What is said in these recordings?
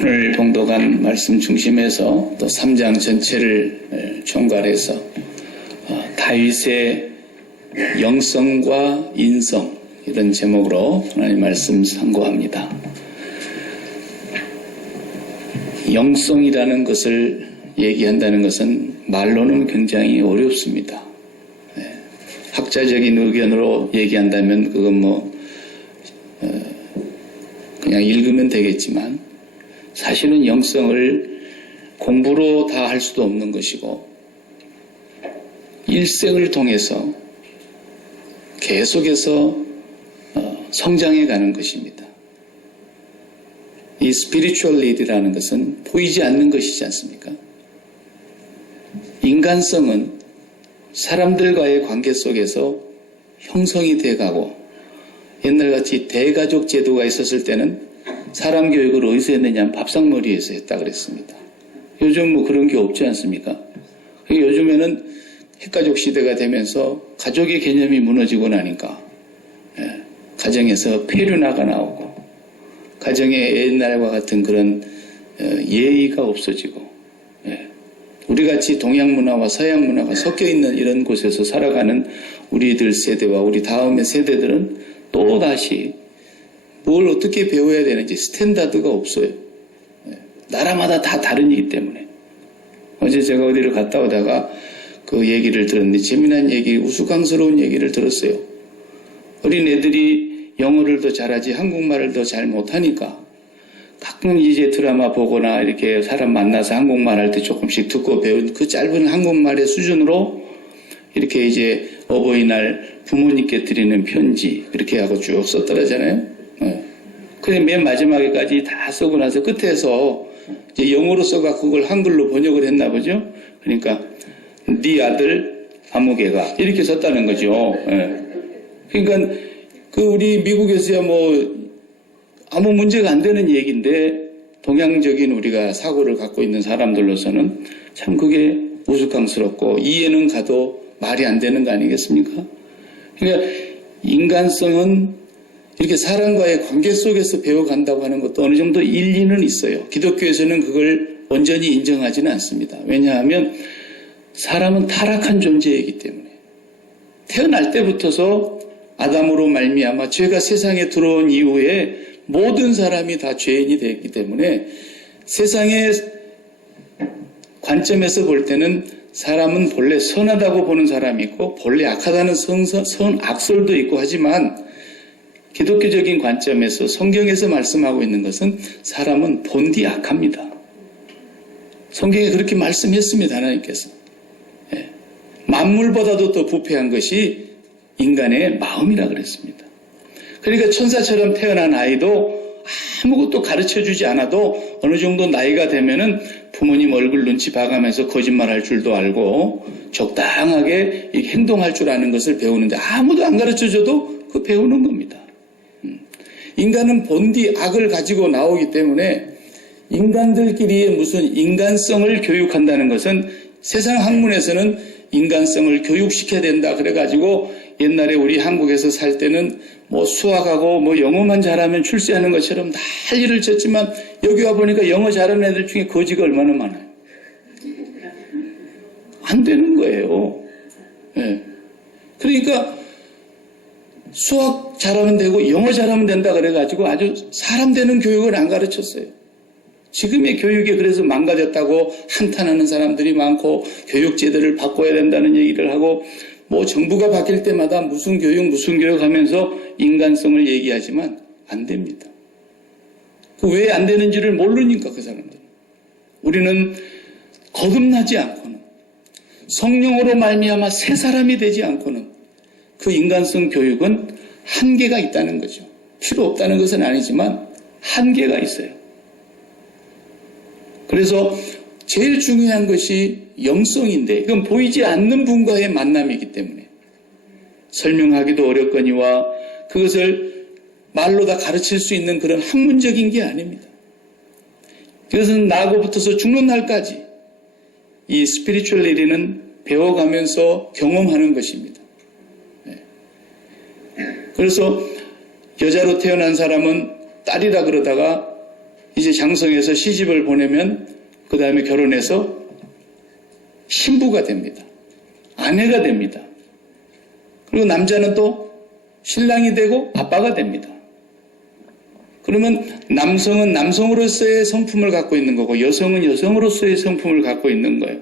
오늘 봉독한 말씀 중심에서 또 3장 전체를 총괄해서 다윗의 영성과 인성 이런 제목으로 하나님 말씀 상고합니다. 영성이라는 것을 얘기한다는 것은 말로는 굉장히 어렵습니다. 학자적인 의견으로 얘기한다면 그건 그냥 읽으면 되겠지만 사실은 영성을 공부로 다 할 수도 없는 것이고 일생을 통해서 계속해서 성장해 가는 것입니다. 이 스피리추얼 리드라는 것은 보이지 않는 것이지 않습니까? 인간성은 사람들과의 관계 속에서 형성이 돼가고 옛날같이 대가족 제도가 있었을 때는 사람 교육을 어디서 했느냐면 밥상머리에서 했다 그랬습니다. 요즘 그런 게 없지 않습니까? 요즘에는 핵가족 시대가 되면서 가족의 개념이 무너지고 나니까 가정에서 폐륜화가 나오고 가정의 옛날과 같은 그런 예의가 없어지고 우리같이 동양 문화와 서양 문화가 섞여 있는 이런 곳에서 살아가는 우리들 세대와 우리 다음의 세대들은 또다시 뭘 어떻게 배워야 되는지 스탠다드가 없어요. 나라마다 다 다른이기 때문에. 어제 제가 어디를 갔다 오다가 그 얘기를 들었는데 재미난 얘기, 우스꽝스러운 얘기를 들었어요. 어린 애들이 영어를 더 잘하지 한국말을 더 잘 못하니까 가끔 이제 드라마 보거나 이렇게 사람 만나서 한국말 할 때 조금씩 듣고 배운 그 짧은 한국말의 수준으로 이렇게 이제 어버이날 부모님께 드리는 편지 그렇게 하고 쭉 썼더라잖아요. 근데 맨 마지막에까지 다 쓰고 나서 끝에서 이제 영어로 써가 그걸 한글로 번역을 했나 보죠. 그러니까 네 아들 아무개가 이렇게 썼다는 거죠. 그러니까 그 우리 미국에서야 아무 문제가 안 되는 얘기인데 동양적인 우리가 사고를 갖고 있는 사람들로서는 참 그게 우스꽝스럽고 이해는 가도 말이 안 되는 거 아니겠습니까? 그러니까 인간성은 이렇게 사람과의 관계 속에서 배워간다고 하는 것도 어느 정도 일리는 있어요. 기독교에서는 그걸 온전히 인정하지는 않습니다. 왜냐하면 사람은 타락한 존재이기 때문에 태어날 때부터서 아담으로 말미암아 죄가 세상에 들어온 이후에 모든 사람이 다 죄인이 되었기 때문에 세상의 관점에서 볼 때는 사람은 본래 선하다고 보는 사람이 있고 본래 악하다는 선악설도 있고 하지만 기독교적인 관점에서 성경에서 말씀하고 있는 것은 사람은 본디 악합니다. 성경에 그렇게 말씀했습니다. 하나님께서. 만물보다도 더 부패한 것이 인간의 마음이라 그랬습니다. 그러니까 천사처럼 태어난 아이도 아무것도 가르쳐주지 않아도 어느 정도 나이가 되면은 부모님 얼굴 눈치 봐가면서 거짓말할 줄도 알고 적당하게 행동할 줄 아는 것을 배우는데 아무도 안 가르쳐줘도 그 배우는 겁니다. 인간은 본디 악을 가지고 나오기 때문에 인간들끼리의 무슨 인간성을 교육한다는 것은 세상 학문에서는 인간성을 교육시켜야 된다 그래가지고 옛날에 우리 한국에서 살 때는 수학하고 영어만 잘하면 출세하는 것처럼 난리를 쳤지만 여기 와보니까 영어 잘하는 애들 중에 거지가 얼마나 많아요. 안 되는 거예요. 그러니까 수학 잘하면 되고 영어 잘하면 된다 그래가지고 아주 사람 되는 교육을 안 가르쳤어요. 지금의 교육이 그래서 망가졌다고 한탄하는 사람들이 많고 교육제도를 바꿔야 된다는 얘기를 하고 정부가 바뀔 때마다 무슨 교육 하면서 인간성을 얘기하지만 안 됩니다. 왜 안 되는지를 모르니까 그 사람들은. 우리는 거듭나지 않고는 성령으로 말미암아 새 사람이 되지 않고는 그 인간성 교육은 한계가 있다는 거죠. 필요 없다는 것은 아니지만 한계가 있어요. 그래서 제일 중요한 것이 영성인데 이건 보이지 않는 분과의 만남이기 때문에 설명하기도 어렵거니와 그것을 말로 다 가르칠 수 있는 그런 학문적인 게 아닙니다. 그것은 나고 붙어서 죽는 날까지 이 스피리추얼 리드는 배워가면서 경험하는 것입니다. 그래서 여자로 태어난 사람은 딸이라 그러다가 이제 장성해서 시집을 보내면 그 다음에 결혼해서 신부가 됩니다. 아내가 됩니다. 그리고 남자는 또 신랑이 되고 아빠가 됩니다. 그러면 남성은 남성으로서의 성품을 갖고 있는 거고 여성은 여성으로서의 성품을 갖고 있는 거예요.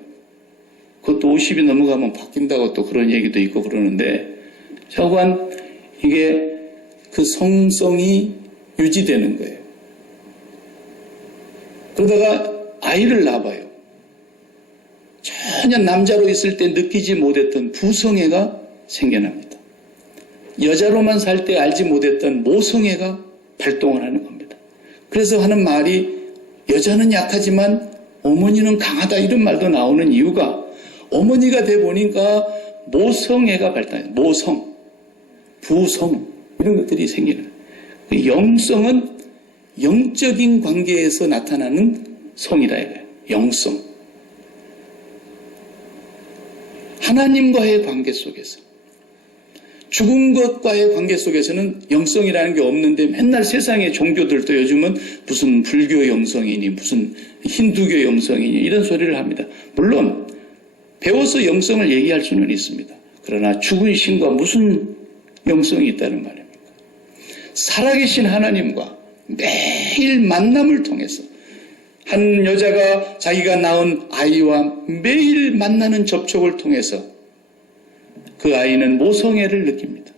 그것도 50이 넘어가면 바뀐다고 또 그런 얘기도 있고 그러는데 저건 이게 그 성성이 유지되는 거예요. 그러다가 아이를 낳아봐요. 전혀 남자로 있을 때 느끼지 못했던 부성애가 생겨납니다. 여자로만 살 때 알지 못했던 모성애가 발동을 하는 겁니다. 그래서 하는 말이 여자는 약하지만 어머니는 강하다 이런 말도 나오는 이유가 어머니가 돼 보니까 모성애가 발달해요. 모성, 부성 이런 것들이 생기는 거예요. 영성은 영적인 관계에서 나타나는 성이다 이거예요. 영성. 하나님과의 관계 속에서 죽은 것과의 관계 속에서는 영성이라는 게 없는데 맨날 세상의 종교들도 요즘은 무슨 불교 영성이니 무슨 힌두교 영성이니 이런 소리를 합니다. 물론 배워서 영성을 얘기할 수는 있습니다. 그러나 죽은 신과 무슨 영성이 있다는 말입니까? 살아계신 하나님과 매일 만남을 통해서 한 여자가 자기가 낳은 아이와 매일 만나는 접촉을 통해서 그 아이는 모성애를 느낍니다.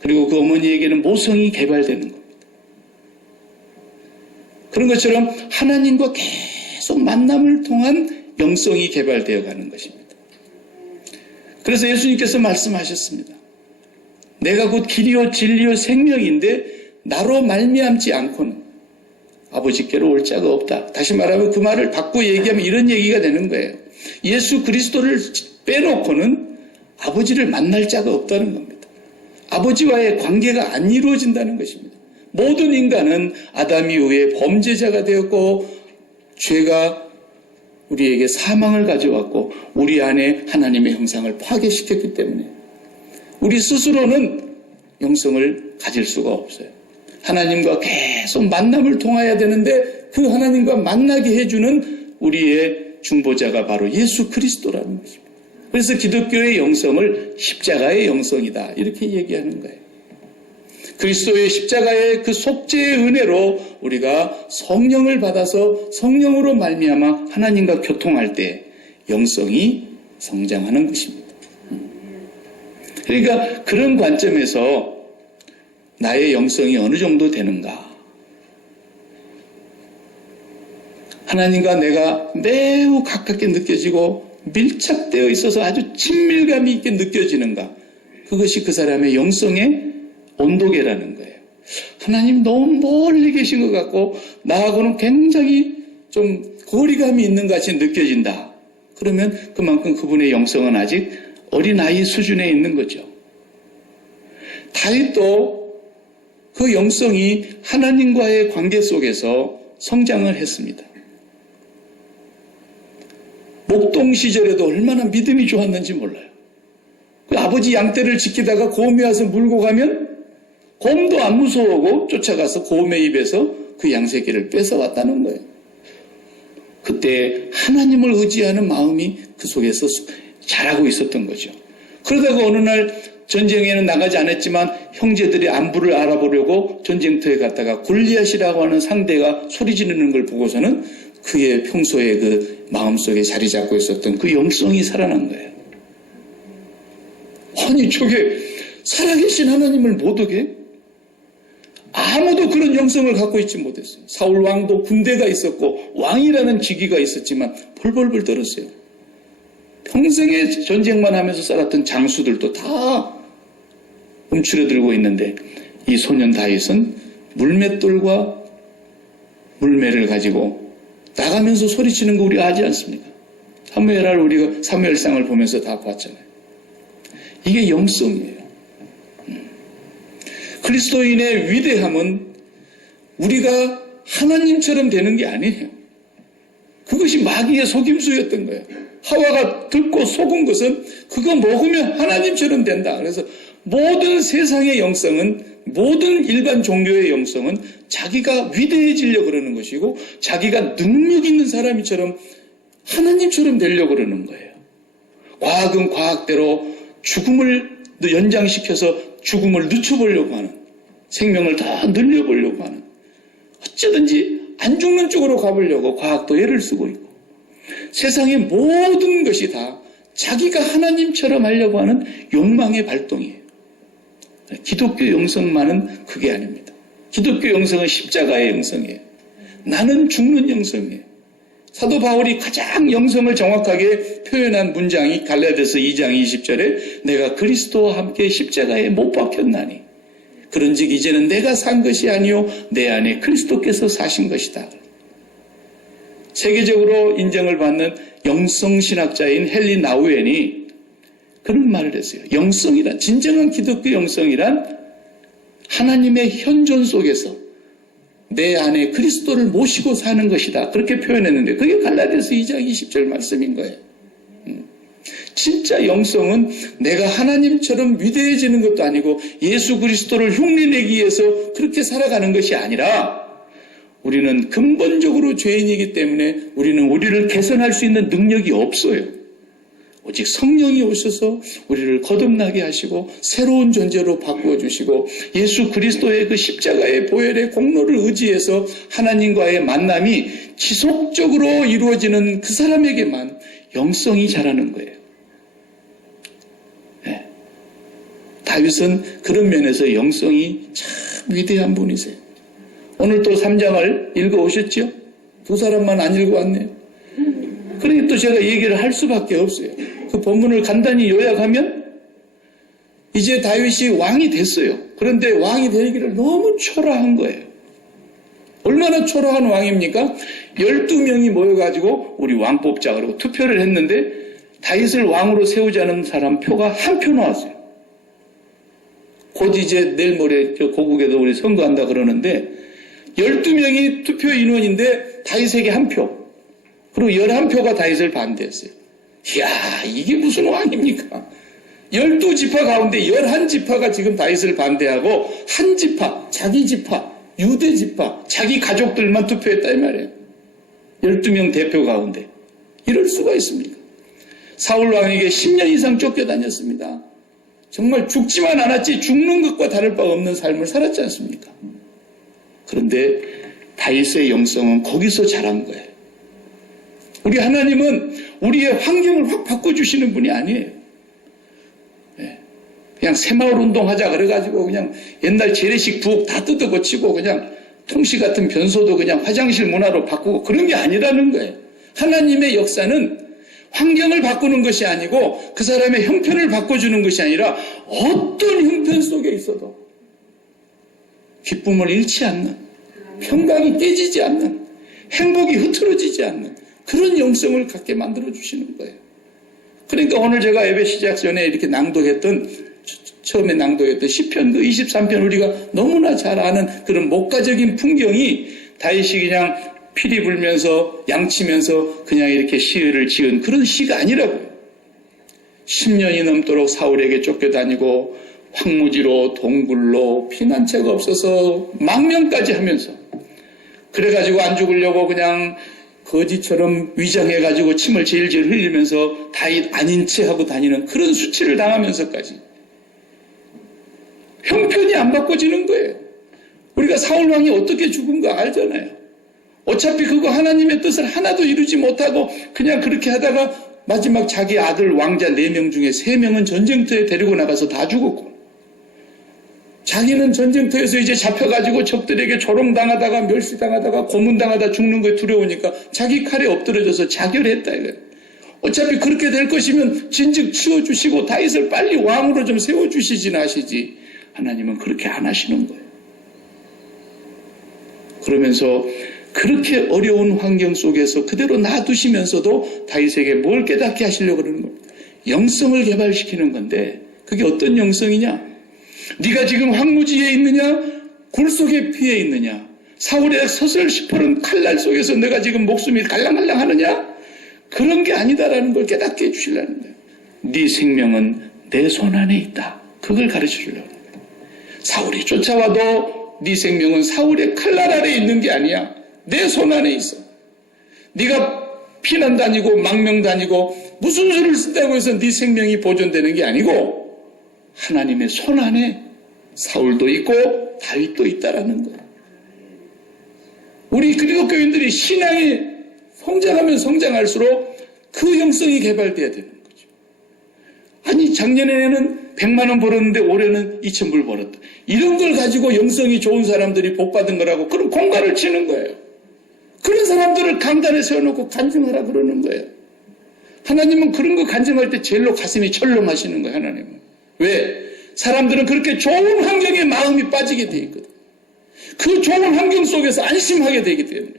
그리고 그 어머니에게는 모성이 개발되는 겁니다. 그런 것처럼 하나님과 계속 만남을 통한 영성이 개발되어 가는 것입니다. 그래서 예수님께서 말씀하셨습니다. 내가 곧 길이요 진리요 생명인데 나로 말미암지 않고는 아버지께로 올 자가 없다. 다시 말하면 그 말을 바꾸어 얘기하면 이런 얘기가 되는 거예요. 예수 그리스도를 빼놓고는 아버지를 만날 자가 없다는 겁니다. 아버지와의 관계가 안 이루어진다는 것입니다. 모든 인간은 아담 이후에 범죄자가 되었고 죄가 우리에게 사망을 가져왔고 우리 안에 하나님의 형상을 파괴시켰기 때문에 우리 스스로는 영성을 가질 수가 없어요. 하나님과 계속 만남을 통해야 되는데 그 하나님과 만나게 해주는 우리의 중보자가 바로 예수 그리스도라는 것입니다. 그래서 기독교의 영성을 십자가의 영성이다 이렇게 얘기하는 거예요. 그리스도의 십자가의 그 속죄의 은혜로 우리가 성령을 받아서 성령으로 말미암아 하나님과 교통할 때 영성이 성장하는 것입니다. 그러니까 그런 관점에서 나의 영성이 어느 정도 되는가? 하나님과 내가 매우 가깝게 느껴지고 밀착되어 있어서 아주 친밀감이 있게 느껴지는가? 그것이 그 사람의 영성의 온도계라는 거예요. 하나님 너무 멀리 계신 것 같고 나하고는 굉장히 좀 거리감이 있는 것 같이 느껴진다. 그러면 그만큼 그분의 영성은 아직 어린아이 수준에 있는 거죠. 다윗도 그 영성이 하나님과의 관계 속에서 성장을 했습니다. 목동 시절에도 얼마나 믿음이 좋았는지 몰라요. 그 아버지 양떼를 지키다가 곰이 와서 물고 가면 곰도 안 무서워하고 쫓아가서 곰의 입에서 그 양새끼를 뺏어왔다는 거예요. 그때 하나님을 의지하는 마음이 그 속에서 자라고 있었던 거죠. 그러다가 어느 날 전쟁에는 나가지 않았지만 형제들이 안부를 알아보려고 전쟁터에 갔다가 골리앗이라고 하는 상대가 소리 지르는 걸 보고서는 그의 평소에 그 마음속에 자리 잡고 있었던 그 영성이 살아난 거예요. 아니 저게 살아계신 하나님을 못 오게? 아무도 그런 영성을 갖고 있지 못했어요. 사울 왕도 군대가 있었고 왕이라는 직위가 있었지만 벌벌벌 떨었어요. 평생에 전쟁만 하면서 살았던 장수들도 다 움츠러들고 있는데 이 소년 다윗은 물맷돌과 물매를 가지고 나가면서 소리치는 거 우리가 하지 않습니까? 사무엘하를 우리가 사무엘상을 보면서 다 봤잖아요. 이게 영성이에요. 그리스도인의 위대함은 우리가 하나님처럼 되는 게 아니에요. 그것이 마귀의 속임수였던 거예요. 하와가 듣고 속은 것은 그거 먹으면 하나님처럼 된다. 그래서 모든 세상의 영성은, 모든 일반 종교의 영성은 자기가 위대해지려고 그러는 것이고 자기가 능력 있는 사람처럼 하나님처럼 되려고 그러는 거예요. 과학은 과학대로 죽음을 연장시켜서 죽음을 늦춰보려고 하는, 생명을 더 늘려보려고 하는, 어쩌든지 안 죽는 쪽으로 가보려고 과학도 애를 쓰고 있고, 세상의 모든 것이 다 자기가 하나님처럼 하려고 하는 욕망의 발동이에요. 기독교 영성만은 그게 아닙니다. 기독교 영성은 십자가의 영성이에요. 나는 죽는 영성이에요. 사도 바울이 가장 영성을 정확하게 표현한 문장이 갈라디아서 2장 20절에 내가 그리스도와 함께 십자가에 못 박혔나니 그런즉 이제는 내가 산 것이 아니요 내 안에 그리스도께서 사신 것이다. 세계적으로 인정을 받는 영성신학자인 헨리 나우엔이 그런 말을 했어요. 영성이란, 진정한 기독교 영성이란 하나님의 현존 속에서 내 안에 그리스도를 모시고 사는 것이다. 그렇게 표현했는데 그게 갈라디아서 2장 20절 말씀인 거예요. 진짜 영성은 내가 하나님처럼 위대해지는 것도 아니고 예수 그리스도를 흉내내기 위해서 그렇게 살아가는 것이 아니라 우리는 근본적으로 죄인이기 때문에 우리는 우리를 개선할 수 있는 능력이 없어요. 오직 성령이 오셔서 우리를 거듭나게 하시고 새로운 존재로 바꾸어 주시고 예수 그리스도의 그 십자가의 보혈의 공로를 의지해서 하나님과의 만남이 지속적으로 이루어지는 그 사람에게만 영성이 자라는 거예요. 네. 다윗은 그런 면에서 영성이 참 위대한 분이세요. 오늘 또 3장을 읽어오셨죠? 두 사람만 안 읽어왔네요. 그러니 또 제가 얘기를 할 수밖에 없어요. 그 본문을 간단히 요약하면 이제 다윗이 왕이 됐어요. 그런데 왕이 되기를 너무 초라한 거예요. 얼마나 초라한 왕입니까? 12명이 모여가지고 우리 왕 뽑자 그러고 투표를 했는데 다윗을 왕으로 세우자는 사람 표가 한 표 나왔어요. 곧 이제 내일 모레 고국에도 우리 선거한다 그러는데 12명이 투표 인원인데 다윗에게 한 표. 그리고 11표가 다윗을 반대했어요. 이야, 이게 무슨 왕입니까? 12지파 가운데 11지파가 지금 다윗을 반대하고 한 지파, 자기 지파, 유대 지파, 자기 가족들만 투표했다 이 말이에요. 12명 대표 가운데. 이럴 수가 있습니까? 사울 왕에게 10년 이상 쫓겨다녔습니다. 정말 죽지만 않았지 죽는 것과 다를 바 없는 삶을 살았지 않습니까? 그런데 다윗의 영성은 거기서 자란 거예요. 우리 하나님은 우리의 환경을 확 바꿔주시는 분이 아니에요. 그냥 새마을 운동하자 그래가지고 그냥 옛날 재래식 부엌 다 뜯어고치고 그냥 통시 같은 변소도 그냥 화장실 문화로 바꾸고 그런 게 아니라는 거예요. 하나님의 역사는 환경을 바꾸는 것이 아니고 그 사람의 형편을 바꿔주는 것이 아니라 어떤 형편 속에 있어도 기쁨을 잃지 않는, 평강이 깨지지 않는, 행복이 흐트러지지 않는 그런 영성을 갖게 만들어주시는 거예요. 그러니까 오늘 제가 예배 시작 전에 이렇게 처음에 낭독했던 시편 그 23편 우리가 너무나 잘 아는 그런 목가적인 풍경이 다윗이 그냥 피리 불면서 양치면서 그냥 이렇게 시를 지은 그런 시가 아니라고요. 10년이 넘도록 사울에게 쫓겨다니고 황무지로 동굴로 피난처가 없어서 망명까지 하면서 그래가지고 안 죽으려고 그냥 거지처럼 위장해가지고 침을 질질 흘리면서 다윗 아닌 채 하고 다니는 그런 수치를 당하면서까지 형편이 안 바꿔지는 거예요. 우리가 사울왕이 어떻게 죽은 거 알잖아요. 어차피 그거 하나님의 뜻을 하나도 이루지 못하고 그냥 그렇게 하다가 마지막 자기 아들 왕자 4명 중에 3명은 전쟁터에 데리고 나가서 다 죽었고 자기는 전쟁터에서 이제 잡혀가지고 적들에게 조롱당하다가 멸시당하다가 고문당하다 죽는 거에 두려우니까 자기 칼에 엎드려져서 자결했다 이거예요. 어차피 그렇게 될 것이면 진즉 치워주시고 다윗을 빨리 왕으로 좀 세워주시지나 하시지 하나님은 그렇게 안 하시는 거예요. 그러면서 그렇게 어려운 환경 속에서 그대로 놔두시면서도 다윗에게 뭘 깨닫게 하시려고 그러는 겁니다. 영성을 개발시키는 건데 그게 어떤 영성이냐? 네가 지금 황무지에 있느냐? 굴 속에 피해 있느냐? 사울의 서슬시퍼런 칼날 속에서 내가 지금 목숨이 갈랑갈랑 하느냐? 그런 게 아니다라는 걸 깨닫게 해주시려는 거예요. 네 생명은 내 손 안에 있다. 그걸 가르쳐 주려고 해요. 사울이 쫓아와도 네 생명은 사울의 칼날 아래에 있는 게 아니야. 내 손 안에 있어. 네가 피난 다니고 망명 다니고 무슨 수를 쓴다고 해서 네 생명이 보존되는 게 아니고 하나님의 손 안에 사울도 있고 다윗도 있다라는 거예요. 우리 기독교인들이 신앙이 성장하면 성장할수록 그 영성이 개발돼야 되는 거죠. 아니 작년에는 100만 원 벌었는데 올해는 2,000불 벌었다. 이런 걸 가지고 영성이 좋은 사람들이 복받은 거라고 그런 공갈을 치는 거예요. 그런 사람들을 강단에 세워놓고 간증하라 그러는 거예요. 하나님은 그런 거 간증할 때 제일로 가슴이 철렁하시는 거예요. 하나님은. 왜? 사람들은 그렇게 좋은 환경에 마음이 빠지게 돼 있거든. 그 좋은 환경 속에서 안심하게 되기 때문에,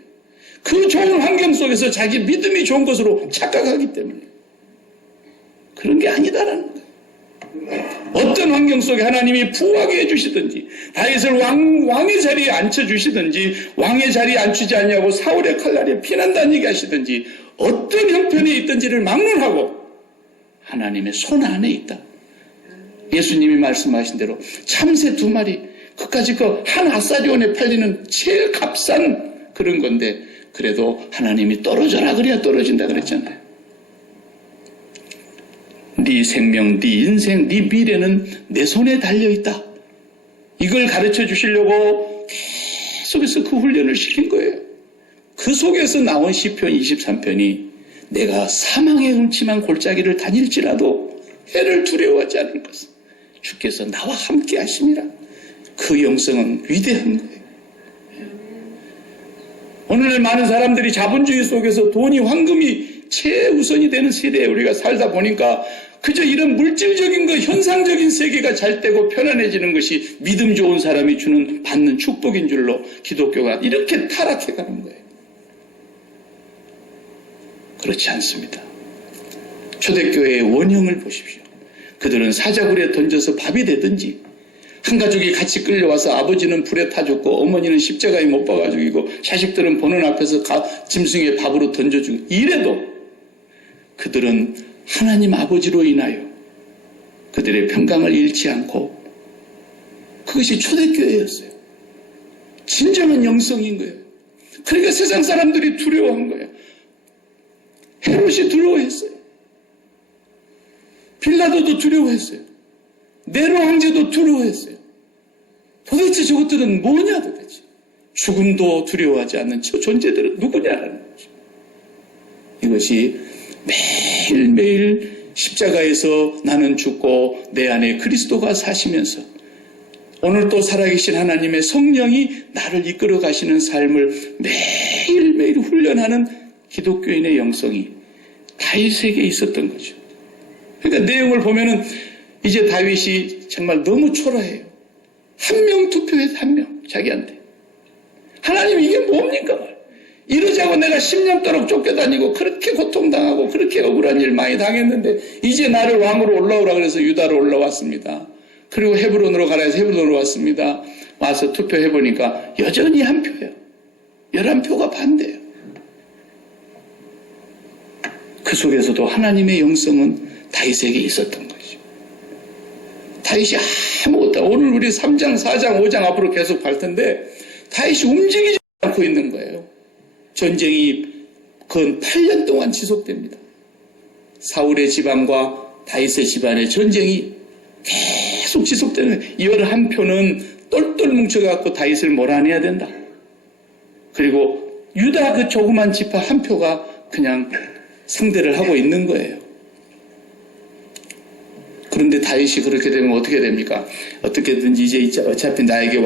그 좋은 환경 속에서 자기 믿음이 좋은 것으로 착각하기 때문에 그런 게 아니다라는 거예요. 어떤 환경 속에 하나님이 부하게 해주시든지 다윗을 왕의 자리에 앉혀주시든지 왕의 자리에 앉히지 않냐고 사울의 칼날에 피난 다니게 하시든지 어떤 형편에 있든지를 막론하고 하나님의 손 안에 있다. 예수님이 말씀하신 대로 참새 2마리 그까지 그 한 아사리온에 팔리는 제일 값싼 그런 건데 그래도 하나님이 떨어져라 그래야 떨어진다 그랬잖아요. 네 생명, 네 인생, 네 미래는 내 손에 달려있다. 이걸 가르쳐 주시려고 계속해서 그 훈련을 시킨 거예요. 그 속에서 나온 시편 23편이 내가 사망의 음침한 골짜기를 다닐지라도 해를 두려워하지 않을 것은 주께서 나와 함께 하심이라. 그 영성은 위대한 거예요. 오늘날 많은 사람들이 자본주의 속에서 돈이 황금이 최우선이 되는 시대에 우리가 살다 보니까 그저 이런 물질적인 것, 현상적인 세계가 잘 되고 편안해지는 것이 믿음 좋은 사람이 받는 축복인 줄로 기독교가 이렇게 타락해 가는 거예요. 그렇지 않습니다. 초대교회의 원형을 보십시오. 그들은 사자굴에 던져서 밥이 되든지 한 가족이 같이 끌려와서 아버지는 불에 타 죽고 어머니는 십자가에 못 박아 죽이고 자식들은 보는 앞에서 짐승의 밥으로 던져주고 이래도 그들은 하나님 아버지로 인하여 그들의 평강을 잃지 않고 그것이 초대교회였어요. 진정한 영성인 거예요. 그러니까 세상 사람들이 두려워한 거예요. 헤롯이 두려워했어요. 빌라도도 두려워했어요. 네로 황제도 두려워했어요. 도대체 저것들은 뭐냐 도대체. 죽음도 두려워하지 않는 저 존재들은 누구냐라는 거죠. 이것이 매일매일 십자가에서 나는 죽고 내 안에 그리스도가 사시면서 오늘 또 살아계신 하나님의 성령이 나를 이끌어 가시는 삶을 매일매일 훈련하는 기독교인의 영성이 다윗에게 있었던 거죠. 그러니까 내용을 보면은 이제 다윗이 정말 너무 초라해요. 한 명 투표해서 한 명 자기한테. 하나님 이게 뭡니까? 이러자고 내가 10년 동안 쫓겨다니고 그렇게 고통당하고 그렇게 억울한 일 많이 당했는데 이제 나를 왕으로 올라오라 그래서 유다로 올라왔습니다. 그리고 헤브론으로 가라 해서 헤브론으로 왔습니다. 와서 투표해보니까 여전히 한 표예요. 11표가 반대예요. 그 속에서도 하나님의 영성은 다윗에게 있었던 거죠. 다윗이 아무것도 오늘 우리 3장, 4장, 5장 앞으로 계속 갈 텐데 다윗이 움직이지 않고 있는 거예요. 전쟁이 근 8년 동안 지속됩니다. 사울의 집안과 다윗의 집안의 전쟁이 계속 지속되는 거예요. 11표는 똘똘 뭉쳐갖고 다윗을 몰아내야 된다. 그리고 유다 그 조그만 지파 한 표가 그냥 상대를 하고 있는 거예요. 그런데 다윗이 그렇게 되면 어떻게 됩니까? 어떻게든지 이제 어차피 나에게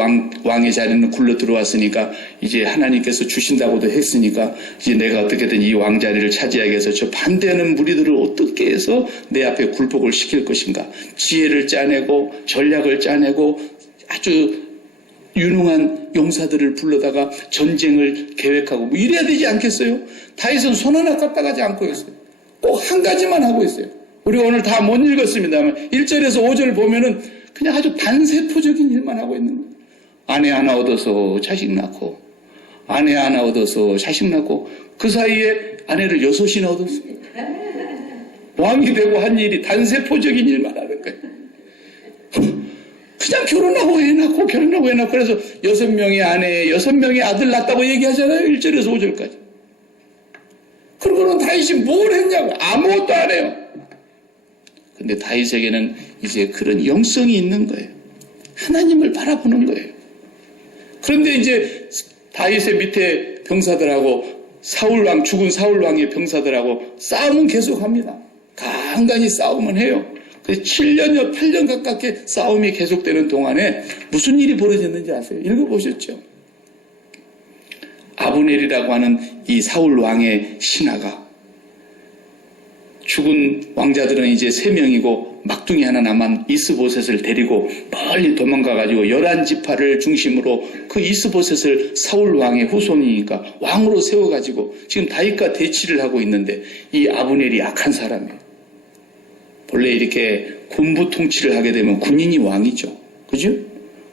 왕의 자리는 굴러 들어왔으니까 이제 하나님께서 주신다고도 했으니까 이제 내가 어떻게든 이 왕자리를 차지하기 위해서 저 반대하는 무리들을 어떻게 해서 내 앞에 굴복을 시킬 것인가? 지혜를 짜내고 전략을 짜내고 아주 유능한 용사들을 불러다가 전쟁을 계획하고 뭐 이래야 되지 않겠어요? 다윗은 손 하나 까딱하지 않고 있어요. 꼭 한 가지만 하고 있어요. 우리 오늘 다 못 읽었습니다만 1절에서 5절 보면은 그냥 아주 반세포적인 일만 하고 있는 거예요. 아내 하나 얻어서 자식 낳고 아내 하나 얻어서 자식 낳고 그 사이에 아내를 6이나 얻었어요. 왕이 되고 한 일이 단세포적인 일만 하는 거예요. 그냥 결혼하고 애 낳고 결혼하고 애 낳고 그래서 6명의 아내에 6명의 아들 낳았다고 얘기하잖아요. 1절에서 5절까지. 그러고는 다윗이 뭘 했냐고. 아무것도 안 해요. 근데 다윗에게는 이제 그런 영성이 있는 거예요. 하나님을 바라보는 거예요. 그런데 이제 다윗의 밑에 병사들하고 사울왕, 죽은 사울왕의 병사들하고 싸움은 계속합니다. 간간히 싸움은 해요. 그래서 7년여 8년 가깝게 싸움이 계속되는 동안에 무슨 일이 벌어졌는지 아세요? 읽어보셨죠? 아브넬이라고 하는 이 사울왕의 신하가 죽은 왕자들은 이제 3명이고 막둥이 하나 남은 이스보셋을 데리고 멀리 도망가가지고 11지파를 중심으로 그 이스보셋을 사울왕의 후손이니까 왕으로 세워가지고 지금 다윗과 대치를 하고 있는데 이 아브넬이 악한 사람이에요. 본래 이렇게 군부 통치를 하게 되면 군인이 왕이죠. 그죠?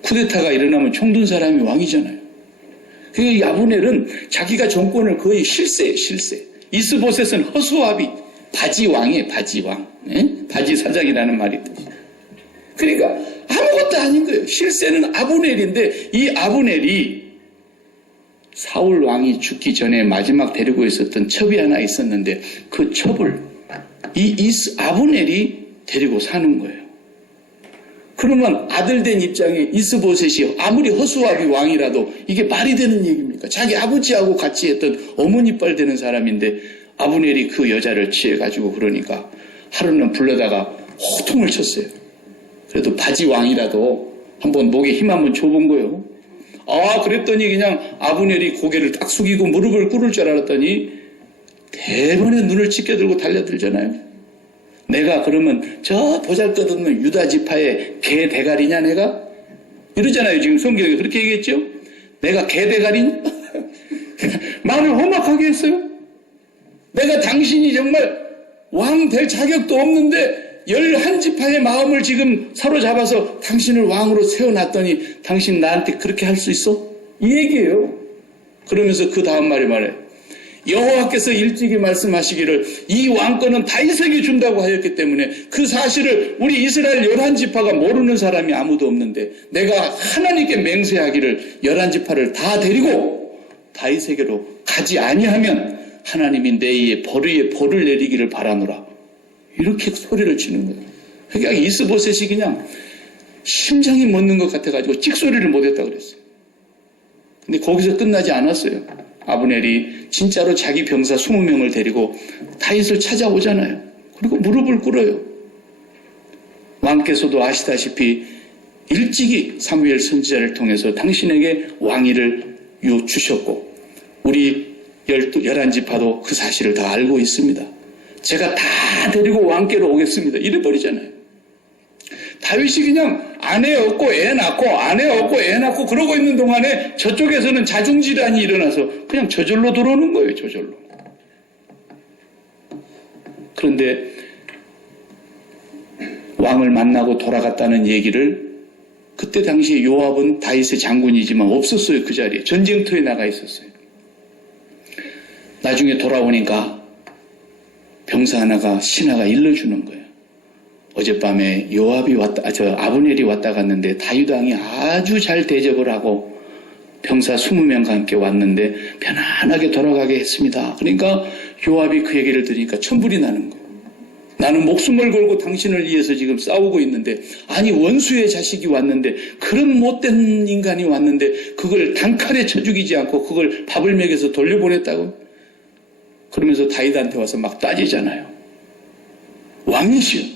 쿠데타가 일어나면 총든 사람이 왕이잖아요. 그 아브넬은 자기가 정권을 거의 실세. 이스보셋은 허수아비, 바지왕이에요, 바지왕. 예? 바지사장이라는 말이 있듯이. 그러니까 아무것도 아닌 거예요. 실세는 아브넬인데 이 아브넬이 사울 왕이 죽기 전에 마지막 데리고 있었던 첩이 하나 있었는데 그 첩을 이 아브넬이 데리고 사는 거예요. 그러면 아들 된 입장에 이스보셋이 아무리 허수아비 왕이라도 이게 말이 되는 얘기입니까? 자기 아버지하고 같이 했던 어머니뻘 되는 사람인데 아브넬이 그 여자를 취해가지고 그러니까 하루는 불러다가 호통을 쳤어요. 그래도 바지 왕이라도 한번 목에 힘 한번 줘본 거예요. 그랬더니 그냥 아브넬이 고개를 딱 숙이고 무릎을 꿇을 줄 알았더니 대번에 눈을 찢겨들고 달려들잖아요. 내가 그러면 저 보잘것없는 유다 지파의 개 대가리냐 내가? 이러잖아요. 지금 성경에 그렇게 얘기했죠? 내가 개 대가리냐? 말을 험악하게 했어요. 내가 당신이 정말 왕 될 자격도 없는데 11지파의 마음을 지금 사로잡아서 당신을 왕으로 세워놨더니 당신 나한테 그렇게 할 수 있어? 이 얘기예요. 그러면서 그 다음 말이 말해요. 여호와께서 일찍이 말씀하시기를 이 왕권은 다윗에게 준다고 하였기 때문에 그 사실을 우리 이스라엘 11지파가 모르는 사람이 아무도 없는데 내가 하나님께 맹세하기를 11지파를 다 데리고 다윗에게로 가지 아니하면 하나님이 내 위에 벌을 내리기를 바라노라. 이렇게 소리를 치는 거예요. 그러니까 이스보셋이 그냥 심장이 멎는 것 같아가지고 찍소리를 못했다고 그랬어요. 근데 거기서 끝나지 않았어요. 아브넬이 진짜로 자기 병사 20명을 데리고 다윗을 찾아오잖아요. 그리고 무릎을 꿇어요. 왕께서도 아시다시피 일찍이 사무엘 선지자를 통해서 당신에게 왕위를 주셨고 우리 11지파도 그 사실을 다 알고 있습니다. 제가 다 데리고 왕께로 오겠습니다. 이래버리잖아요. 다윗이 그냥 아내 없고 애 낳고 그러고 있는 동안에 저쪽에서는 자중질환이 일어나서 그냥 저절로 들어오는 거예요. 저절로. 그런데 왕을 만나고 돌아갔다는 얘기를 그때 당시에 요압은 다윗의 장군이지만 없었어요. 그 자리에. 전쟁터에 나가 있었어요. 나중에 돌아오니까 병사 하나가 신하가 일러주는 거예요. 어젯밤에 아브넬이 왔다 갔는데 다윗 왕이 아주 잘 대접을 하고 병사 20명과 함께 왔는데 편안하게 돌아가게 했습니다. 그러니까 요압이 그 얘기를 들으니까 천불이 나는 거예요. 나는 목숨을 걸고 당신을 위해서 지금 싸우고 있는데 아니 원수의 자식이 왔는데 그런 못된 인간이 왔는데 그걸 단칼에 쳐 죽이지 않고 그걸 밥을 먹여서 돌려보냈다고 그러면서 다윗한테 와서 막 따지잖아요. 왕이시여.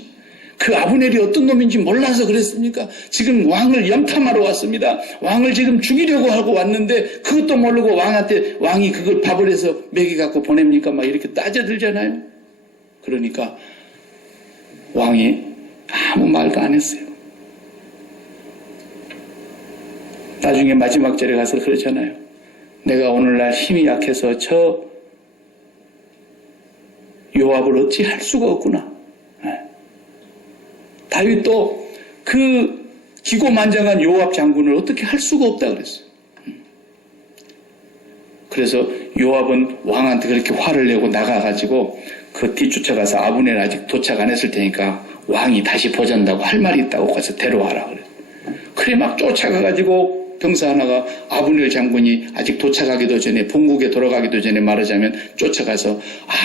그 아브넬이 어떤 놈인지 몰라서 그랬습니까? 지금 왕을 염탐하러 왔습니다. 왕을 지금 죽이려고 하고 왔는데 그것도 모르고 왕이 그걸 밥을 해서 먹여갖고 보냅니까? 막 이렇게 따져들잖아요. 그러니까 왕이 아무 말도 안 했어요. 나중에 마지막 절에 가서 그러잖아요. 내가 오늘날 힘이 약해서 저 요압을 어찌 할 수가 없구나. 다윗도 그 기고만장한 요압 장군을 어떻게 할 수가 없다 그랬어요. 그래서 요압은 왕한테 그렇게 화를 내고 나가가지고 그 뒤쫓아가서 아브넬 아직 도착 안 했을 테니까 왕이 다시 보잔다고 할 말이 있다고 가서 데려와라 그래. 그래 막 쫓아가가지고 병사 하나가 아브넬 장군이 아직 도착하기도 전에 본국에 돌아가기도 전에 말하자면 쫓아가서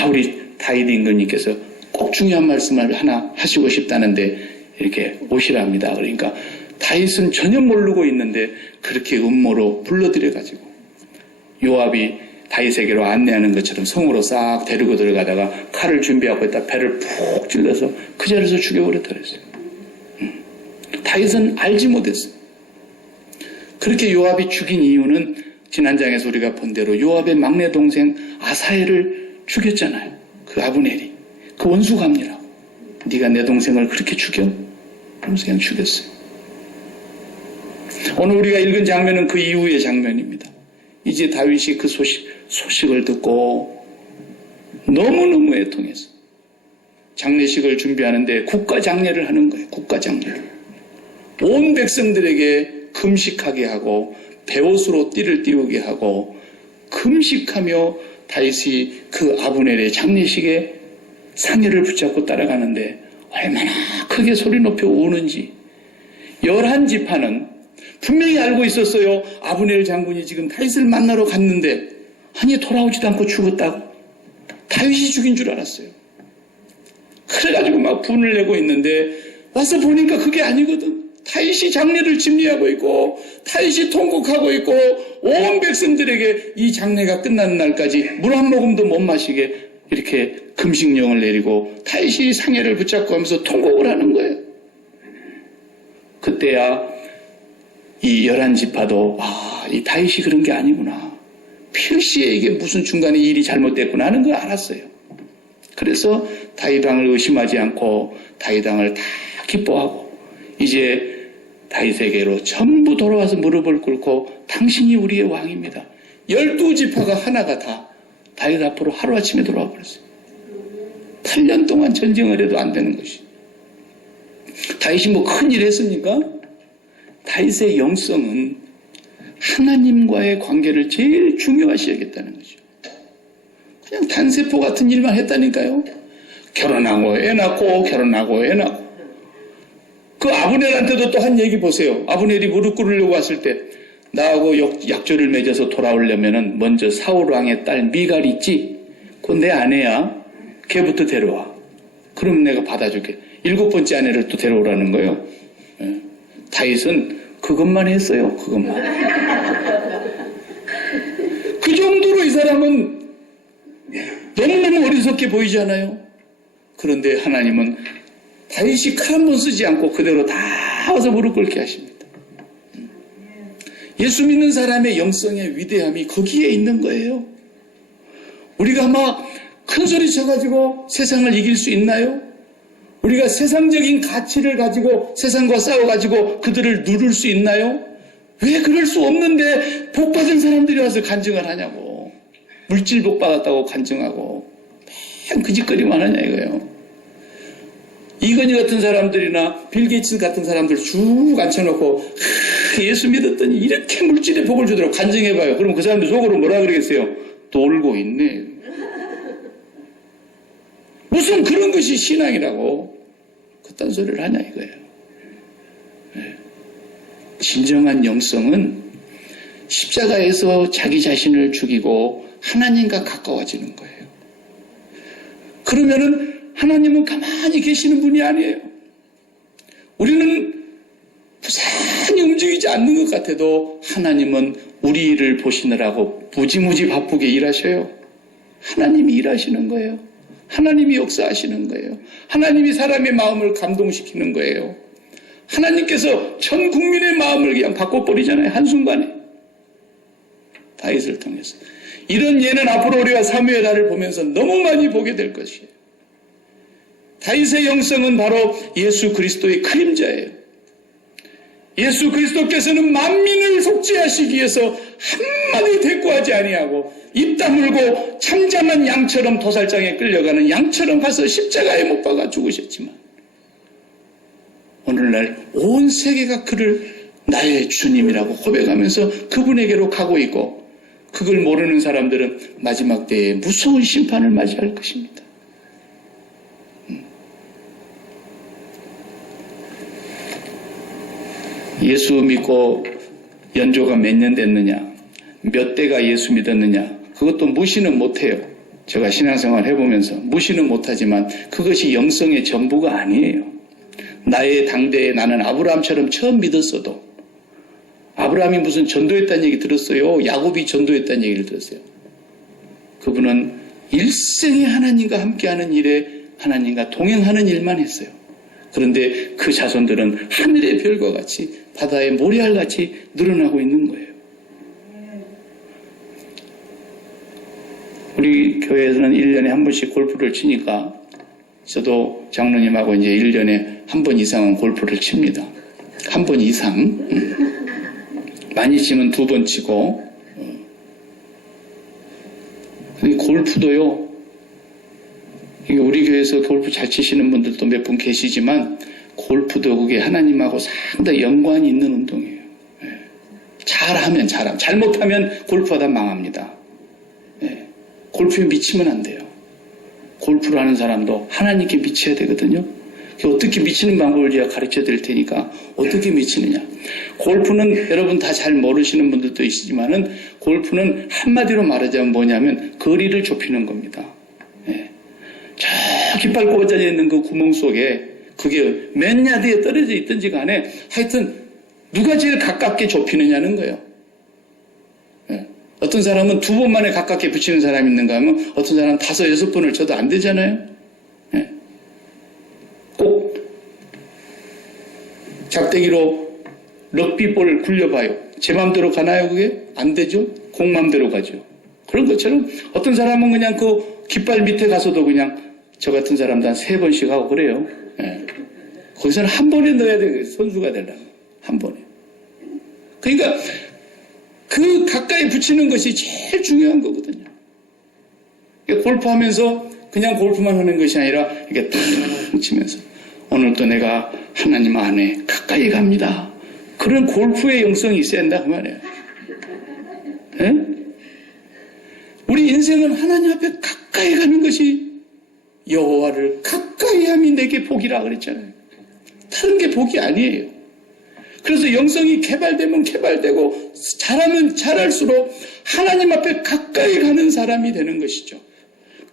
우리 다윗 임금님께서 꼭 중요한 말씀을 하나 하시고 싶다는데 이렇게 오시랍니다. 그러니까 다윗은 전혀 모르고 있는데 그렇게 음모로 불러들여가지고 요압이 다윗에게로 안내하는 것처럼 성으로 싹 데리고 들어가다가 칼을 준비하고 있다 배를 푹 찔러서 그 자리에서 죽여버렸다 그랬어요. 다윗은 알지 못했어요. 그렇게 요압이 죽인 이유는 지난 장에서 우리가 본 대로 요압의 막내 동생 아사엘을 죽였잖아요. 그 아브넬이 그 원수감이라고. 네가 내 동생을 그렇게 죽여? 그러면서 그냥 죽였어요. 오늘 우리가 읽은 장면은 그 이후의 장면입니다. 이제 다윗이 그 소식을 듣고 너무너무 애통해서 장례식을 준비하는데 국가장례를 하는 거예요. 국가장례를. 온 백성들에게 금식하게 하고 베옷으로 띠를 띄우게 하고 금식하며 다윗이 그 아브넬의 장례식에 상의를 붙잡고 따라가는데 얼마나 크게 소리 높여 우는지 11지파는 분명히 알고 있었어요. 아브넬 장군이 지금 다윗을 만나러 갔는데 아니 돌아오지도 않고 죽었다고. 다윗이 죽인 줄 알았어요. 그래가지고 막 분을 내고 있는데 와서 보니까 그게 아니거든. 다윗이 장례를 집리하고 있고 다윗이 통곡하고 있고 온 백성들에게 이 장례가 끝나는 날까지 물 한 모금도 못 마시게 이렇게 금식령을 내리고 다윗이 상해를 붙잡고 하면서 통곡을 하는 거예요. 그때야 이 11지파도 이 다윗이 그런 게 아니구나. 필시에 이게 무슨 중간에 일이 잘못됐구나 하는 걸 알았어요. 그래서 다윗 왕을 의심하지 않고 다윗 왕을 다 기뻐하고 이제 다윗에게로 전부 돌아와서 무릎을 꿇고 당신이 우리의 왕입니다. 12지파가 하나가 다 다윗 앞으로 하루아침에 돌아와 버렸어요. 8년 동안 전쟁을 해도 안 되는 것이. 다윗이 뭐 큰일 했습니까? 다윗의 영성은 하나님과의 관계를 제일 중요하시하겠다는 거죠. 그냥 단세포 같은 일만 했다니까요. 결혼하고 애 낳고 결혼하고 애 낳고. 그 아브넬한테도 또 한 얘기 보세요. 아브넬이 무릎 꿇으려고 왔을 때 나하고 약조를 맺어서 돌아오려면은 먼저 사울 왕의 딸 미갈 있지? 그건 내 아내야. 걔부터 데려와. 그럼 내가 받아줄게. 7번째 아내를 또 데려오라는 거예요. 예. 다윗은 그것만 했어요. 그것만. 그 정도로 이 사람은 너무너무 어리석게 보이잖아요. 그런데 하나님은 다윗이 칼 한 번 쓰지 않고 그대로 다 와서 무릎 꿇게 하십니다. 예수 믿는 사람의 영성의 위대함이 거기에 있는 거예요. 우리가 막 큰 소리 쳐가지고 세상을 이길 수 있나요? 우리가 세상적인 가치를 가지고 세상과 싸워가지고 그들을 누를 수 있나요? 왜 그럴 수 없는데 복 받은 사람들이 와서 간증을 하냐고. 물질 복 받았다고 간증하고 맨 그 짓거리만 하냐 이거예요. 이건희 같은 사람들이나 빌 게이츠 같은 사람들 쭉 앉혀놓고 예수 믿었더니 이렇게 물질의 복을 주더라고. 간증해봐요. 그럼 그 사람들 속으로 뭐라 그러겠어요? 놀고 있네. 무슨 그런 것이 신앙이라고 그딴 소리를 하냐 이거예요. 네. 진정한 영성은 십자가에서 자기 자신을 죽이고 하나님과 가까워지는 거예요. 그러면은 하나님은 가만히 계시는 분이 아니에요. 우리는 부산히 움직이지 않는 것 같아도 하나님은 우리를 보시느라고 무지무지 바쁘게 일하셔요. 하나님이 일하시는 거예요. 하나님이 역사하시는 거예요. 하나님이 사람의 마음을 감동시키는 거예요. 하나님께서 전 국민의 마음을 그냥 바꿔버리잖아요. 한순간에. 다윗을 통해서. 이런 예는 앞으로 우리가 사무엘 하를 보면서 너무 많이 보게 될 것이에요. 다윗의 영성은 바로 예수 그리스도의 그림자예요. 예수 그리스도께서는 만민을 속죄하시기 위해서 한마디 대꾸하지 아니하고 입 다물고 참잠한 양처럼 도살장에 끌려가는 양처럼 가서 십자가에 못 박아 죽으셨지만 오늘날 온 세계가 그를 나의 주님이라고 고백하면서 그분에게로 가고 있고 그걸 모르는 사람들은 마지막 때에 무서운 심판을 맞이할 것입니다. 예수 믿고 연조가 몇 년 됐느냐, 몇 대가 예수 믿었느냐, 그것도 무시는 못해요. 제가 신앙생활 해보면서 무시는 못하지만 그것이 영성의 전부가 아니에요. 나의 당대에 나는 아브라함처럼 처음 믿었어도, 아브라함이 무슨 전도했다는 얘기 들었어요? 야곱이 전도했다는 얘기를 들었어요. 그분은 일생에 하나님과 함께하는 일에 하나님과 동행하는 일만 했어요. 그런데 그 자손들은 하늘의 별과 같이 바다의 모래알같이 늘어나고 있는 거예요. 우리 교회에서는 1년에 한 번씩 골프를 치니까 저도 장로님하고 이제 1년에 한 번 이상은 골프를 칩니다. 한 번 이상. 많이 치면 2번 치고. 골프도요. 우리 교회에서 골프 잘 치시는 분들도 몇 분 계시지만 골프도 그게 하나님하고 상당히 연관이 있는 운동이에요. 잘하면 잘하면, 잘못하면 골프하다 망합니다. 골프에 미치면 안 돼요. 골프를 하는 사람도 하나님께 미쳐야 되거든요. 어떻게 미치는 방법을 제가 가르쳐 드릴 테니까 어떻게 미치느냐. 골프는 여러분 다 잘 모르시는 분들도 있지만은 골프는 한마디로 말하자면 뭐냐면 거리를 좁히는 겁니다. 저 깃발 꽂아 있는 그 구멍 속에 그게 몇 야드에 떨어져 있든지 간에 하여튼 누가 제일 가깝게 좁히느냐는 거예요. 어떤 사람은 2번 만에 가깝게 붙이는 사람이 있는가 하면 어떤 사람은 5, 6번을 쳐도 안 되잖아요. 꼭 작대기로 럭비볼 굴려봐요. 제 맘대로 가나요 그게? 안 되죠. 공 맘대로 가죠. 그런 것처럼 어떤 사람은 그냥 그 깃발 밑에 가서도 그냥 저 같은 사람도 한 3번씩 하고 그래요. 거기서는 한 번에 넣어야 돼. 선수가 되려면 한 번에. 그러니까 그 가까이 붙이는 것이 제일 중요한 거거든요. 골프하면서 그냥 골프만 하는 것이 아니라 이렇게 탁 치면서 오늘도 내가 하나님 안에 가까이 갑니다. 그런 골프의 영성이 있어야 한다 그 말이에요. 우리 인생은 하나님 앞에 가까이 가는 것이 여호와를 가까이 함이 내게 복이라 그랬잖아요. 다른 게 복이 아니에요. 그래서 영성이 개발되면 개발되고 잘하면 잘할수록 하나님 앞에 가까이 가는 사람이 되는 것이죠.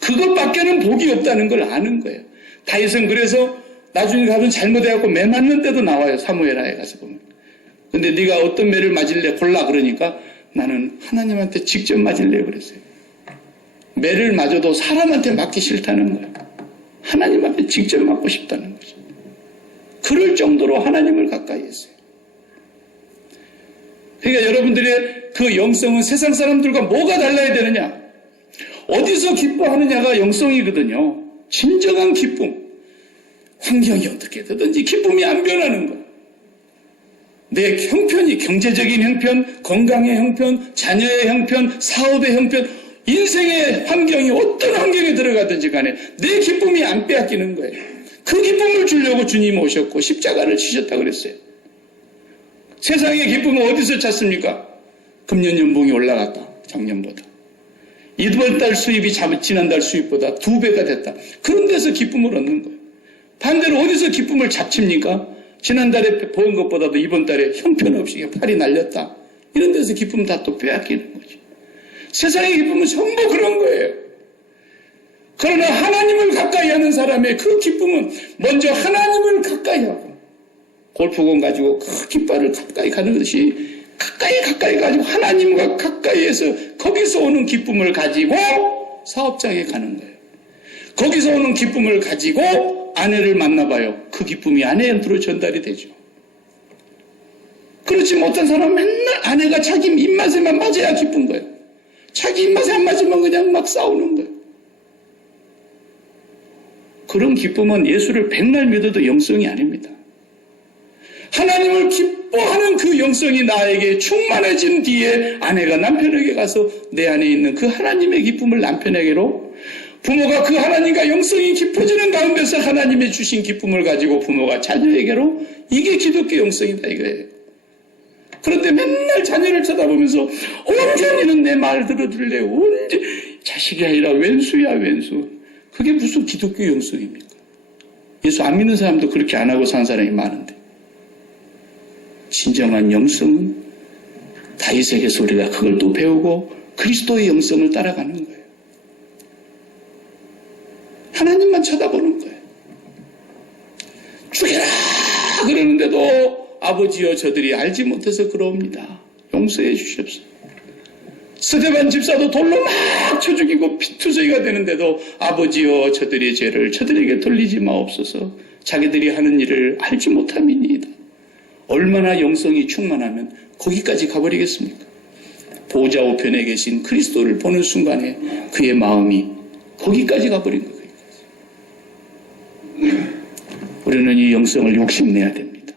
그것밖에는 복이 없다는 걸 아는 거예요. 다윗은 그래서 나중에 가면 잘못해갖고 매 맞는 때도 나와요. 사무엘하에 가서 보면. 근데 네가 어떤 매를 맞을래 골라 그러니까 나는 하나님한테 직접 맞을래 그랬어요. 매를 맞아도 사람한테 맞기 싫다는 거예요. 하나님 앞에 직접 맞고 싶다는 거죠. 그럴 정도로 하나님을 가까이 했어요. 그러니까 여러분들의 그 영성은 세상 사람들과 뭐가 달라야 되느냐? 어디서 기뻐하느냐가 영성이거든요. 진정한 기쁨. 환경이 어떻게 되든지 기쁨이 안 변하는 거예요. 내 형편이 경제적인 형편, 건강의 형편, 자녀의 형편, 사업의 형편, 인생의 환경이 어떤 환경에 들어가든지 간에 내 기쁨이 안 빼앗기는 거예요. 그 기쁨을 주려고 주님 오셨고 십자가를 지셨다고 그랬어요. 세상의 기쁨은 어디서 찾습니까? 금년 연봉이 올라갔다. 작년보다. 이번 달 수입이 지난달 수입보다 2배가 됐다. 그런 데서 기쁨을 얻는 거예요. 반대로 어디서 기쁨을 잡칩니까? 지난달에 번 것보다도 이번 달에 형편없이 팔이 날렸다. 이런 데서 기쁨 다 또 빼앗기는 거죠. 세상의 기쁨은 전부 그런 거예요. 그러나 하나님을 가까이 하는 사람의 그 기쁨은 먼저 하나님을 가까이 하고 골프공 가지고 그 깃발을 가까이 가는 것이 가까이 가지고 하나님과 가까이에서 거기서 오는 기쁨을 가지고 사업장에 가는 거예요. 거기서 오는 기쁨을 가지고 아내를 만나봐요. 그 기쁨이 아내한테로 전달이 되죠. 그렇지 못한 사람은 맨날 아내가 자기 입맛에만 맞아야 기쁜 거예요. 자기 입맛에 안 맞으면 그냥 막 싸우는 거예요. 그런 기쁨은 예수를 백날 믿어도 영성이 아닙니다. 하나님을 기뻐하는 그 영성이 나에게 충만해진 뒤에 아내가 남편에게 가서 내 안에 있는 그 하나님의 기쁨을 남편에게로, 부모가 그 하나님과 영성이 깊어지는 가운데서 하나님의 주신 기쁨을 가지고 부모가 자녀에게로, 이게 기독교 영성이다 이거예요. 그런데 맨날 자녀를 쳐다보면서 언제 너는 내 말 들어줄래? 언제? 자식이 아니라 왼수야 왼수. 그게 무슨 기독교 영성입니까? 예수 안 믿는 사람도 그렇게 안 하고 산 사람이 많은데, 진정한 영성은 다윗에게서 우리가 그걸 또 배우고 그리스도의 영성을 따라가는 거예요. 하나님만 쳐다보는 거예요. 죽여라 그러는데도 아버지여 저들이 알지 못해서 그러옵니다. 용서해 주시옵소서. 스데반 집사도 돌로 막 쳐 죽이고 피투성이가 되는데도 아버지여 저들의 죄를 저들에게 돌리지 마옵소서. 자기들이 하는 일을 알지 못함이니이다. 얼마나 영성이 충만하면 거기까지 가버리겠습니까? 보좌 우편에 계신 그리스도를 보는 순간에 그의 마음이 거기까지 가버린 거예요. 우리는 이 영성을 욕심내야 됩니다.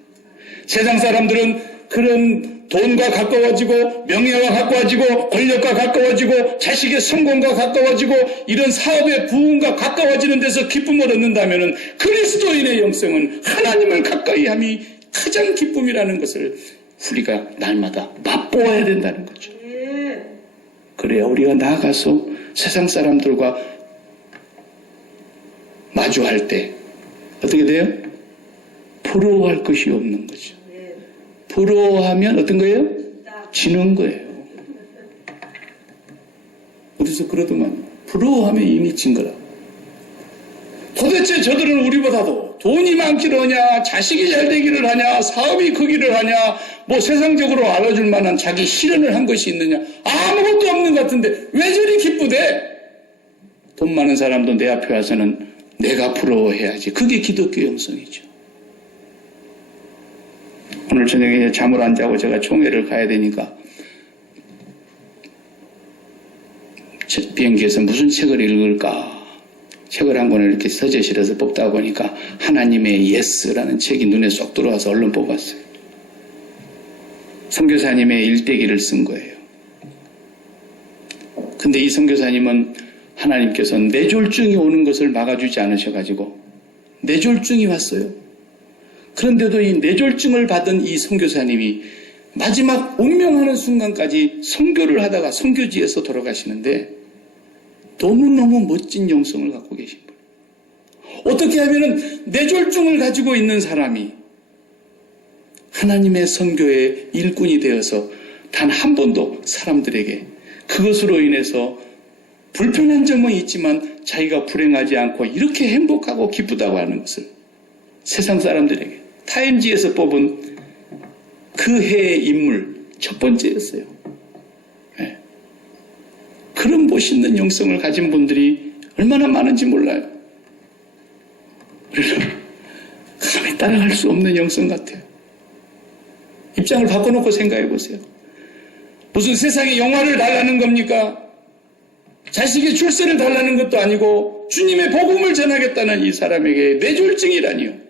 세상 사람들은 그런 돈과 가까워지고 명예와 가까워지고 권력과 가까워지고 자식의 성공과 가까워지고 이런 사업의 부흥과 가까워지는 데서 기쁨을 얻는다면 그리스도인의 영성은 하나님을 가까이함이 가장 기쁨이라는 것을 우리가 날마다 맛보아야 된다는 거죠. 그래야 우리가 나아가서 세상 사람들과 마주할 때 어떻게 돼요? 부러워할 것이 없는 거죠. 부러워하면 어떤 거예요? 지는 거예요. 어디서 그러더만 부러워하면 이미 진 거라. 도대체 저들은 우리보다도 돈이 많기를 하냐, 자식이 잘 되기를 하냐, 사업이 크기를 하냐, 뭐 세상적으로 알아줄 만한 자기 실현을 한 것이 있느냐, 아무것도 없는 것 같은데 왜 저리 기쁘대? 돈 많은 사람도 내 앞에 와서는 내가 부러워해야지. 그게 기독교 영성이죠. 오늘 저녁에 잠을 안 자고 제가 총회를 가야 되니까 비행기에서 무슨 책을 읽을까? 책을 한 권을 이렇게 서재실에서 뽑다 보니까 하나님의 예스라는 책이 눈에 쏙 들어와서 얼른 뽑았어요. 선교사님의 일대기를 쓴 거예요. 근데 이 선교사님은 하나님께서 뇌졸중이 오는 것을 막아주지 않으셔가지고 뇌졸중이 왔어요. 그런데도 이 뇌졸중을 받은 이 선교사님이 마지막 운명하는 순간까지 선교를 하다가 선교지에서 돌아가시는데 너무너무 멋진 영성을 갖고 계신 거예요. 어떻게 하면 뇌졸중을 가지고 있는 사람이 하나님의 선교의 일꾼이 되어서 단 한 번도 사람들에게 그것으로 인해서 불편한 점은 있지만 자기가 불행하지 않고 이렇게 행복하고 기쁘다고 하는 것을 세상 사람들에게 타임지에서 뽑은 그 해의 인물 첫 번째였어요. 네. 그런 멋있는 영성을 가진 분들이 얼마나 많은지 몰라요. 우리는 감히 따라갈 수 없는 영성 같아요. 입장을 바꿔놓고 생각해 보세요. 무슨 세상에 영화를 달라는 겁니까? 자식의 출세를 달라는 것도 아니고 주님의 복음을 전하겠다는 이 사람에게 뇌졸중이라니요.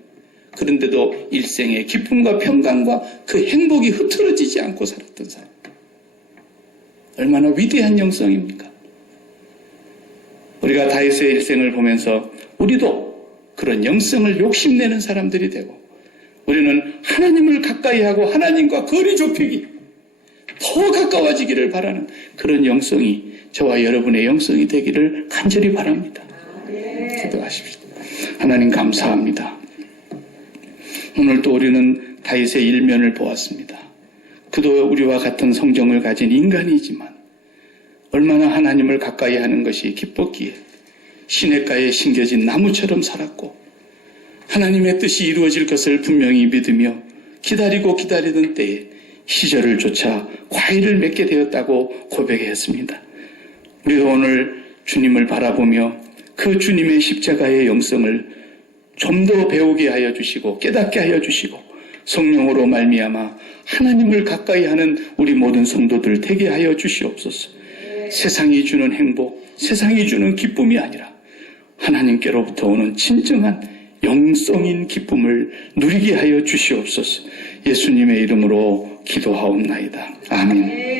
그런데도 일생의 기쁨과 평강과 그 행복이 흐트러지지 않고 살았던 사람. 얼마나 위대한 영성입니까? 우리가 다윗의 일생을 보면서 우리도 그런 영성을 욕심내는 사람들이 되고 우리는 하나님을 가까이 하고 하나님과 거리 좁히기 더 가까워지기를 바라는 그런 영성이 저와 여러분의 영성이 되기를 간절히 바랍니다. 기도하십시오. 하나님 감사합니다. 오늘 또 우리는 다윗의 일면을 보았습니다. 그도 우리와 같은 성정을 가진 인간이지만 얼마나 하나님을 가까이 하는 것이 기뻤기에 시냇가에 심겨진 나무처럼 살았고 하나님의 뜻이 이루어질 것을 분명히 믿으며 기다리고 기다리던 때에 시절을 쫓아 과일을 맺게 되었다고 고백했습니다. 우리도 오늘 주님을 바라보며 그 주님의 십자가의 영성을 좀 더 배우게 하여 주시고 깨닫게 하여 주시고 성령으로 말미암아 하나님을 가까이 하는 우리 모든 성도들 되게 하여 주시옵소서. 세상이 주는 행복, 세상이 주는 기쁨이 아니라 하나님께로부터 오는 진정한 영성인 기쁨을 누리게 하여 주시옵소서. 예수님의 이름으로 기도하옵나이다. 아멘.